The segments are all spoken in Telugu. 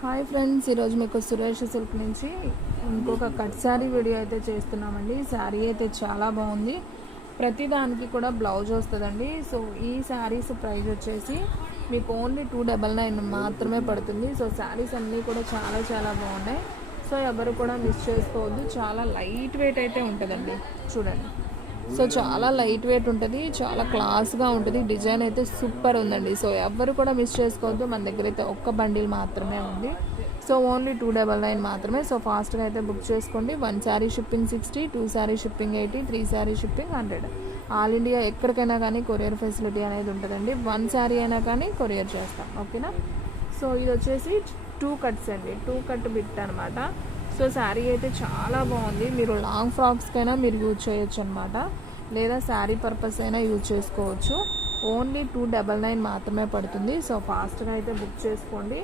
హాయ్ ఫ్రెండ్స్, ఈరోజు మీకు సురేష్ సిల్క్ నుంచి ఇంకొక కట్ శారీ వీడియో అయితే చేస్తున్నామండి. శారీ అయితే చాలా బాగుంది. ప్రతి దానికి కూడా బ్లౌజ్ వస్తుందండి. సో ఈ శారీస్ ప్రైస్ వచ్చేసి మీకు ఓన్లీ 299 మాత్రమే పడుతుంది. సో శారీస్ అన్నీ కూడా చాలా చాలా బాగున్నాయి. సో ఎవరు కూడా మిస్ చేసుకోవద్దు. చాలా లైట్ వెయిట్ అయితే ఉంటుందండి. చూడండి, సో చాలా లైట్ వెయిట్ ఉంటుంది, చాలా క్లాస్గా ఉంటుంది. డిజైన్ అయితే సూపర్ ఉందండి. సో ఎవ్వరు కూడా మిస్ చేసుకోవద్దు. మన దగ్గర అయితే ఒక్క బండిల్ మాత్రమే ఉంది. సో ఓన్లీ 299 మాత్రమే. సో ఫాస్ట్గా అయితే బుక్ చేసుకోండి. 1 sari shipping 60, 2 sari shipping 80, 3 sari shipping 100. All India ఎక్కడికైనా కానీ కొరియర్ ఫెసిలిటీ అనేది ఉంటుందండి. 1 శారీ అయినా కానీ కొరియర్ చేస్తాం, ఓకేనా. సో ఇది వచ్చేసి 2 కట్స్ అండి, 2 కట్ బిట్ అనమాట. సో శారీ అయితే చాలా బాగుంది. మీరు లాంగ్ ఫ్రాక్స్కైనా మీరు యూజ్ చేయొచ్చు అనమాట, లేదా శారీ పర్పస్ అయినా యూజ్ చేసుకోవచ్చు. ఓన్లీ 299 మాత్రమే పడుతుంది. సో ఫాస్ట్గా అయితే బుక్ చేసుకోండి.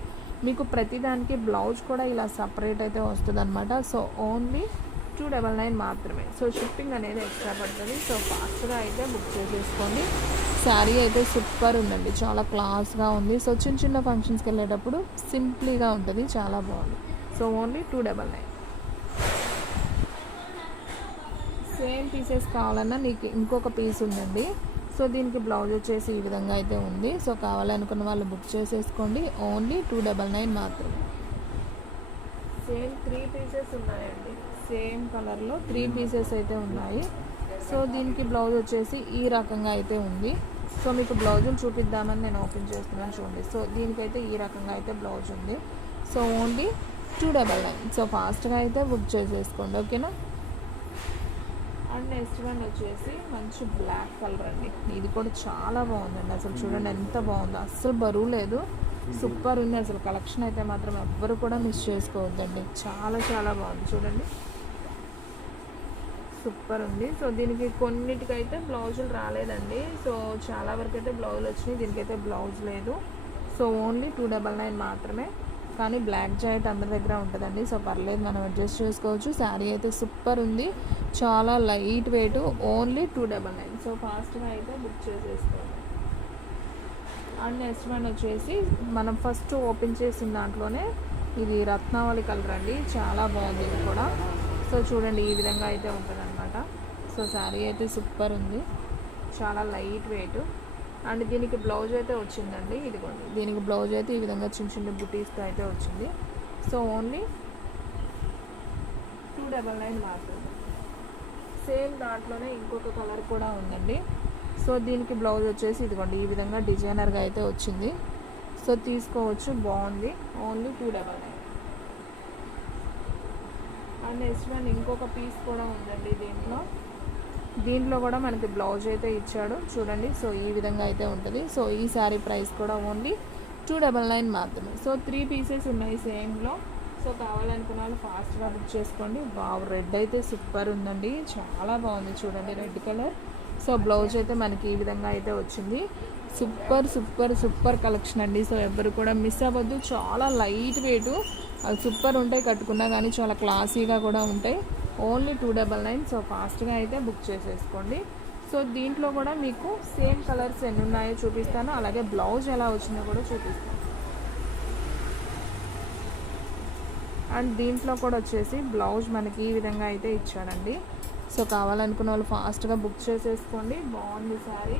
మీకు ప్రతిదానికి బ్లౌజ్ కూడా ఇలా సపరేట్ అయితే వస్తుంది అనమాట. సో ఓన్లీ 299 మాత్రమే. సో షిప్పింగ్ అనేది ఎక్స్ట్రా పడుతుంది. సో ఫాస్ట్గా అయితే బుక్ చేసేసుకోండి. శారీ అయితే సూపర్ ఉందండి, చాలా క్లాస్గా ఉంది. సో చిన్న చిన్న ఫంక్షన్స్కి వెళ్ళేటప్పుడు సింప్లీగా ఉంటుంది, చాలా బాగుంది. So only 299. సేమ్ పీసెస్ కావాలన్నా నీకు ఇంకొక పీస్ ఉందండి. సో దీనికి బ్లౌజ్ వచ్చేసి ఈ విధంగా అయితే ఉంది. సో కావాలనుకున్న వాళ్ళు బుక్ చేసేసుకోండి. ఓన్లీ 299 మాత్రమే. సేమ్ 3 పీసెస్ ఉన్నాయండి. సేమ్ కలర్లో 3 పీసెస్ అయితే ఉన్నాయి. సో దీనికి బ్లౌజ్ వచ్చేసి ఈ రకంగా అయితే ఉంది. సో మీకు బ్లౌజులు చూపిద్దామని నేను ఓపెన్ చేస్తున్నాను, చూడండి. సో దీనికైతే ఈ రకంగా అయితే బ్లౌజ్ ఉంది. So only 299. సో ఫాస్ట్గా అయితే బుక్ చేసేసుకోండి, ఓకేనా. అండ్ నెక్స్ట్ వన్ వచ్చేసి మంచి బ్లాక్ కలర్ అండి. ఇది కూడా చాలా బాగుందండి. అసలు చూడండి ఎంత బాగుందో, అస్సలు బరువు లేదు, సూపర్ ఉంది. అసలు కలెక్షన్ అయితే మాత్రం ఎవ్వరు కూడా మిస్ చేసుకోవద్దండి. చాలా చాలా బాగుంది, చూడండి, సూపర్ ఉంది. సో దీనికి కొన్నిటికైతే బ్లౌజులు రాలేదండి. సో చాలా వరకు అయితే బ్లౌజులు వచ్చినాయి, దీనికైతే బ్లౌజ్ లేదు. సో ఓన్లీ 299 మాత్రమే. కానీ బ్లాక్ జాయింట్ అందరి దగ్గర ఉంటుందండి. సో పర్లేదు, మనం అడ్జస్ట్ చేసుకోవచ్చు. శారీ అయితే సూపర్ ఉంది, చాలా లైట్ వెయిట్. ఓన్లీ 299. సో ఫాస్ట్గా అయితే బుక్ చేసేసుకోండి. అండ్ నెక్స్ట్ వన్ వచ్చేసి మనం ఫస్ట్ ఓపెన్ చేసిన దాంట్లోనే ఇది రత్నావళి కలర్ అండి, చాలా బాగుంది ఇది కూడా. సో చూడండి, ఈ విధంగా అయితే ఉంటుంది అనమాట. సో శారీ అయితే సూపర్ ఉంది, చాలా లైట్ వెయిట్. అండ్ దీనికి బ్లౌజ్ అయితే వచ్చిందండి, ఇదిగోండి. దీనికి బ్లౌజ్ అయితే ఈ విధంగా చిన్న చిన్న బుటీస్తో అయితే వచ్చింది. సో ఓన్లీ 299 మాత్రమే. సేమ్ దాంట్లోనే ఇంకొక కలర్ కూడా ఉందండి. సో దీనికి బ్లౌజ్ వచ్చేసి ఇదిగోండి, ఈ విధంగా డిజైనర్గా అయితే వచ్చింది. సో తీసుకోవచ్చు, బాగుంది. ఓన్లీ 299. అండ్ నెక్స్ట్ వన్ ఇంకొక పీస్ కూడా ఉందండి. దీంట్లో కూడా మనకి బ్లౌజ్ అయితే ఇచ్చాడు, చూడండి. సో ఈ విధంగా అయితే ఉంటుంది. సో ఈ శారీ ప్రైస్ కూడా ఓన్లీ 299 మాత్రమే. సో 3 పీసెస్ ఉన్నాయి సేమ్లో. సో కావాలనుకున్న వాళ్ళు ఫాస్ట్గా బుక్ చేసుకోండి. బాగు, రెడ్ అయితే సూపర్ ఉందండి, చాలా బాగుంది, చూడండి, రెడ్ కలర్. సో బ్లౌజ్ అయితే మనకి ఈ విధంగా అయితే వచ్చింది. సూపర్ సూపర్ సూపర్ కలెక్షన్ అండి. సో ఎవరు కూడా మిస్ అవ్వద్దు. చాలా లైట్ వెయిట్, అవి సూపర్ ఉంటాయి, కట్టుకున్నా కానీ చాలా క్లాసీగా కూడా ఉంటాయి. ఓన్లీ 299. సో ఫాస్ట్గా అయితే బుక్ చేసేసుకోండి. సో దీంట్లో కూడా మీకు సేమ్ కలర్స్ ఎన్ని ఉన్నాయో చూపిస్తాను, అలాగే బ్లౌజ్ ఎలా వచ్చిందో కూడా చూపిస్తాను. అండ్ దీంట్లో కూడా వచ్చేసి బ్లౌజ్ మనకి ఈ విధంగా అయితే ఇచ్చాడండి. సో కావాలనుకున్న వాళ్ళు ఫాస్ట్గా బుక్ చేసేసుకోండి. బాగుంది శారీ.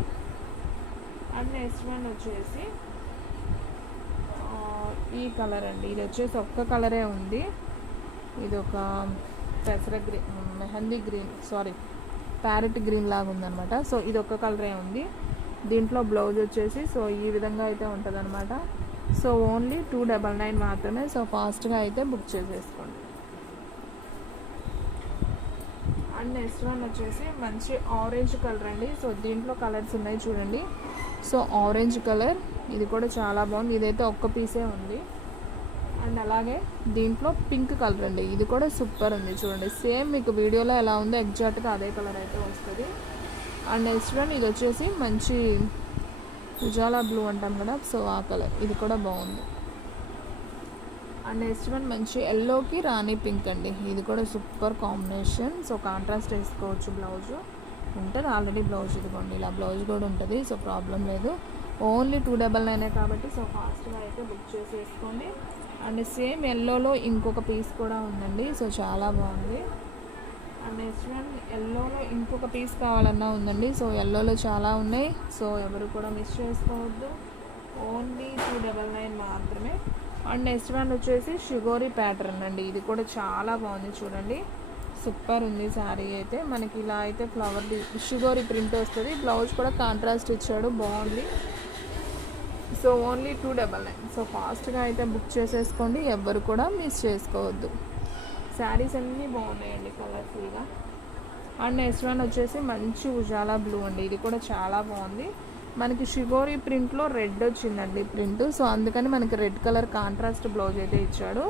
అండ్ నెక్స్ట్ వన్ వచ్చేసి ఈ కలర్ అండి. ఇది వచ్చేసి ఒక్క కలరే ఉంది. ఇది ఒక పెసర green, mehndi green, sorry parrot green లాగా ఉందన్నమాట. సో ఇది ఒక్క కలరే ఉంది. దీంట్లో బ్లౌజ్ వచ్చేసి సో ఈ విధంగా అయితే ఉంటుంది అనమాట. సో ఓన్లీ 299 మాత్రమే. సో ఫాస్ట్గా అయితే బుక్ చేసేసుకోండి. అండ్ నెక్స్ట్ వన్ వచ్చేసి మంచి ఆరెంజ్ కలర్ అండి. సో దీంట్లో కలర్స్ ఉన్నాయి, చూడండి. సో ఆరెంజ్ కలర్, ఇది కూడా చాలా బాగుంది. ఇదైతే ఒక్క పీసే ఉంది. అండ్ అలాగే దీంట్లో పింక్ కలర్ అండి, ఇది కూడా సూపర్ ఉంది, చూడండి. సేమ్ మీకు వీడియోలో ఎలా ఉందో ఎగ్జాక్ట్గా అదే కలర్ అయితే వస్తుంది. అండ్ నెక్స్ట్ వన్ ఇది వచ్చేసి మంచి ఉజాలా బ్లూ అంటాం కదా, సో ఆ కలర్, ఇది కూడా బాగుంది. అండ్ నెక్స్ట్ వన్ మంచి ఎల్లోకి రాణి పింక్ అండి, ఇది కూడా సూపర్ కాంబినేషన్. సో కాంట్రాస్ట్ వేసుకోవచ్చు. బ్లౌజ్ ఉంటుంది ఆల్రెడీ, బ్లౌజ్ ఇదిగోండి, ఇలా బ్లౌజ్ కూడా ఉంటుంది. సో ప్రాబ్లం లేదు. ఓన్లీ 299 కాబట్టి సో ఫాస్ట్గా అయితే బుక్ చేసేసుకోండి. అండ్ సేమ్ ఎల్లోలో ఇంకొక పీస్ కూడా ఉందండి. సో చాలా బాగుంది. అండ్ నెక్స్ట్ వన్ ఎల్లోలో ఇంకొక పీస్ కావాలన్నా ఉందండి. సో ఎల్లోలో చాలా ఉన్నాయి. సో ఎవరు కూడా మిస్ చేసుకోవద్దు. ఓన్లీ 299 మాత్రమే. అండ్ నెక్స్ట్ వన్ వచ్చేసి షిగోరి ప్యాటర్న్ అండి. ఇది కూడా చాలా బాగుంది చూడండి. సూపర్ ఉంది శారీ అయితే. మనకి ఇలా అయితే ఫ్లవర్ షిగోరి ప్రింట్ వస్తుంది. బ్లౌజ్ కూడా కాంట్రాస్ట్ ఇచ్చాడు, బాగుంది. So only 299. సో ఫాస్ట్గా అయితే బుక్ చేసేసుకోండి, ఎవ్వరు కూడా మిస్ చేసుకోవద్దు. శారీస్ అన్నీ బాగున్నాయండి కలర్ఫుల్గా. అండ్ నెక్స్ట్ వన్ వచ్చేసి మంచి ఉజాలా బ్లూ అండి. ఇది కూడా చాలా బాగుంది. మనకి షిగోరి ప్రింట్లో రెడ్ వచ్చిందండి ప్రింట్. సో అందుకని మనకి రెడ్ కలర్ కాంట్రాస్ట్ బ్లౌజ్ అయితే ఇచ్చాడు.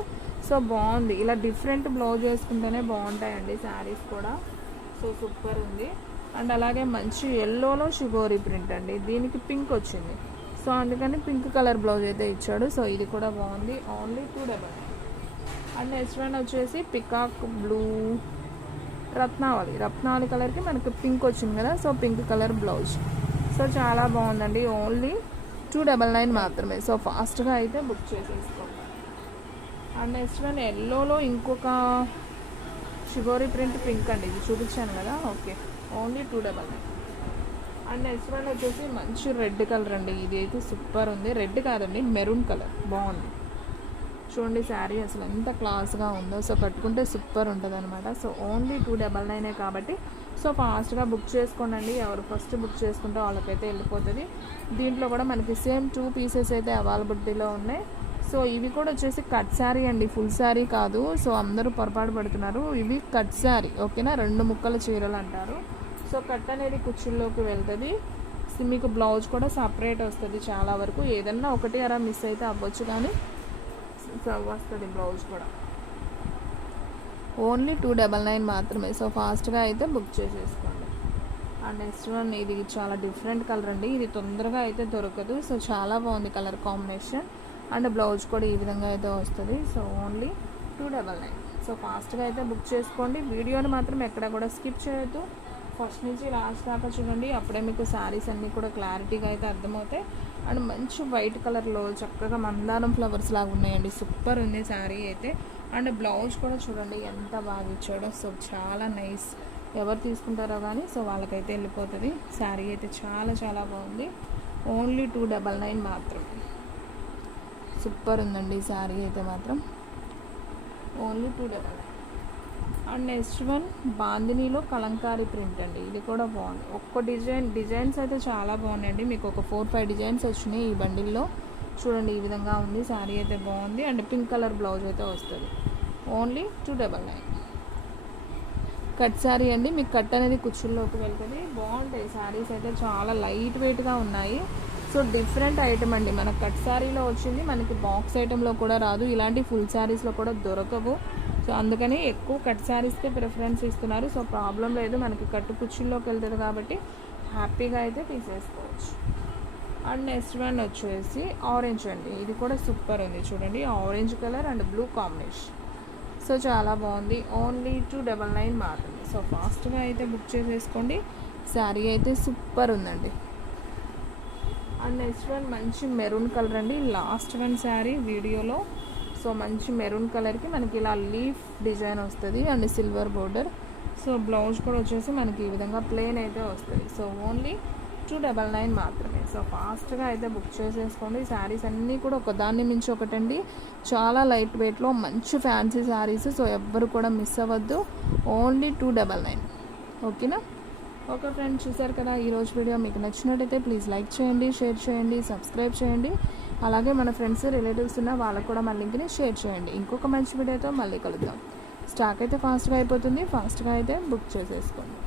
సో బాగుంది. ఇలా డిఫరెంట్ బ్లౌజ్ వేసుకుంటేనే బాగుంటాయండి శారీస్ కూడా. సో సూపర్ ఉంది. అండ్ అలాగే మంచి ఎల్లోలో షిగోరి ప్రింట్ అండి. దీనికి పింక్ వచ్చింది. సో అందుకని పింక్ కలర్ బ్లౌజ్ అయితే ఇచ్చాడు. సో ఇది కూడా బాగుంది. ఓన్లీ 299. అండ్ నెక్స్ట్ వన్ వచ్చేసి పికాక్ బ్లూ రత్నావళి కలర్కి మనకి పింక్ వచ్చింది కదా. So pink colour blouse. So చాలా బాగుందండి. ఓన్లీ 299 మాత్రమే. సో ఫాస్ట్గా అయితే బుక్ చేసేసుకోండి. అండ్ నెక్స్ట్ వన్ ఎల్లోలో ఇంకొక షిగోరి ప్రింట్ పింక్ అండి. ఇది చూపించాను కదా. Okay, only 299. And next one వచ్చేసి మంచి రెడ్ కలర్ అండి. ఇది అయితే సూపర్ ఉంది. రెడ్ కాదండి, మెరూన్ కలర్, బాగుంది చూడండి. శారీ అసలు ఎంత క్లాస్గా ఉందో. సో కట్టుకుంటే సూపర్ ఉంటుంది అనమాట. సో ఓన్లీ 299 కాబట్టి సో ఫాస్ట్గా బుక్ చేసుకోండి. ఎవరు ఫస్ట్ బుక్ చేసుకుంటే వాళ్ళకైతే వెళ్ళిపోతుంది. దీంట్లో కూడా మనకి సేమ్ 2 పీసెస్ అయితే అవైలబిలిటీలో ఉన్నాయి. సో ఇవి కూడా వచ్చేసి కట్ శారీ అండి, ఫుల్ శారీ కాదు. సో అందరూ పొరపాటు పడుతున్నారు. ఇవి కట్ శారీ, ఓకేనా. 2 ముక్కల చీరలు అంటారు. సో కట్ అనేది కుచ్చుల్లోకి వెళ్తుంది. మీకు బ్లౌజ్ కూడా సపరేట్ వస్తుంది. చాలా వరకు ఏదన్నా ఒకటి అలా మిస్ అయితే అవ్వచ్చు, కానీ వస్తుంది బ్లౌజ్ కూడా. ఓన్లీ 299 మాత్రమే. సో ఫాస్ట్గా అయితే బుక్ చేసేసుకోండి. అండ్ నెక్స్ట్ వన్ ఇది చాలా డిఫరెంట్ కలర్ అండి. ఇది తొందరగా అయితే దొరకదు. సో చాలా బాగుంది కలర్ కాంబినేషన్. అండ్ బ్లౌజ్ కూడా ఈ విధంగా అయితే వస్తుంది. So only 299. సో ఫాస్ట్గా అయితే బుక్ చేసుకోండి. వీడియోని మాత్రం ఎక్కడ కూడా స్కిప్ చేయొద్దు. ఫస్ట్ నుంచి లాస్ట్ దాకా చూడండి. అప్పుడే మీకు శారీస్ అన్నీ కూడా క్లారిటీగా అయితే అర్థమవుతాయి. అండ్ మంచి వైట్ కలర్లో చక్కగా మందారం ఫ్లవర్స్ లాగా ఉన్నాయండి. సూపర్ ఉంది శారీ అయితే. అండ్ బ్లౌజ్ కూడా చూడండి ఎంత బాగా ఇచ్చాడో. సో చాలా నైస్. ఎవరు తీసుకుంటారో కానీ సో వాళ్ళకైతే వెళ్ళిపోతుంది. శారీ అయితే చాలా చాలా బాగుంది. ఓన్లీ 299 మాత్రమే. సూపర్ ఉందండి శారీ అయితే మాత్రం. ఓన్లీ 299. అండ్ నెక్స్ట్ వన్ బాందినీలో కలంకారీ ప్రింట్ అండి. ఇది కూడా బాగుంది. ఒక్క డిజైన్స్ అయితే చాలా బాగున్నాయండి. మీకు ఒక 4-5 డిజైన్స్ వచ్చినాయి ఈ బండిల్లో. చూడండి ఈ విధంగా ఉంది. శారీ అయితే బాగుంది. అండ్ పింక్ కలర్ బ్లౌజ్ అయితే వస్తుంది. ఓన్లీ 299. కట్ శారీ అండి. మీకు కట్ అనేది కుచ్చుల్లోకి వెళ్తుంది. బాగుంటాయి శారీస్ అయితే. చాలా లైట్ వెయిట్గా ఉన్నాయి. సో డిఫరెంట్ ఐటమ్ అండి. మనకు కట్ శారీలో వచ్చింది, మనకి బాక్స్ ఐటెంలో కూడా రాదు. ఇలాంటి ఫుల్ శారీస్లో కూడా దొరకవు. సో అందుకని ఎక్కువ కట్ శారీస్కే ప్రిఫరెన్స్ ఇస్తున్నారు. సో ప్రాబ్లం లేదు, మనకి కట్టు కుచ్చుల్లోకి వెళ్తుంది కాబట్టి హ్యాపీగా అయితే తీసేసుకోవచ్చు. అండ్ నెక్స్ట్ వన్ వచ్చేసి ఆరెంజ్ అండి. ఇది కూడా సూపర్ ఉంది చూడండి. Orange colour and blue combination. So చాలా బాగుంది. ఓన్లీ 299 మాత్రమే. సో ఫాస్ట్గా అయితే బుక్ చేసేసుకోండి. శారీ అయితే సూపర్ ఉందండి. అండ్ నెక్స్ట్ వన్ మంచి మెరూన్ కలర్ అండి. లాస్ట్ వన్ శారీ వీడియోలో. సో మంచి మెరూన్ కలర్కి మనకి ఇలా లీఫ్ డిజైన్ వస్తుంది and silver border. So blouse కూడా వచ్చేసి మనకి ఈ విధంగా ప్లెయిన్ అయితే వస్తుంది. సో ఓన్లీ 299 మాత్రమే. సో ఫాస్ట్గా అయితే బుక్ చేసేసుకోండి. శారీస్ అన్నీ కూడా ఒకదాన్ని మించి ఒకటండి. చాలా లైట్ వెయిట్లో మంచి ఫ్యాన్సీ శారీస్. సో ఎవ్వరు కూడా మిస్ అవ్వద్దు. ఓన్లీ 299. ఓకేనా. ఓకే ఫ్రెండ్స్, చూసారు కదా ఈరోజు వీడియో. మీకు నచ్చినట్టయితే ప్లీజ్ లైక్ చేయండి, షేర్ చేయండి, సబ్స్క్రైబ్ చేయండి. అలాగే మన ఫ్రెండ్స్ రిలేటివ్స్ ఉన్న వాళ్ళకు కూడా మన లింక్ని షేర్ చేయండి. ఇంకొక మంచి వీడియోతో మళ్ళీ కలుద్దాం. స్టాక్ అయితే ఫాస్ట్గా అయిపోతుంది. ఫాస్ట్గా అయితే బుక్ చేసేసుకోండి.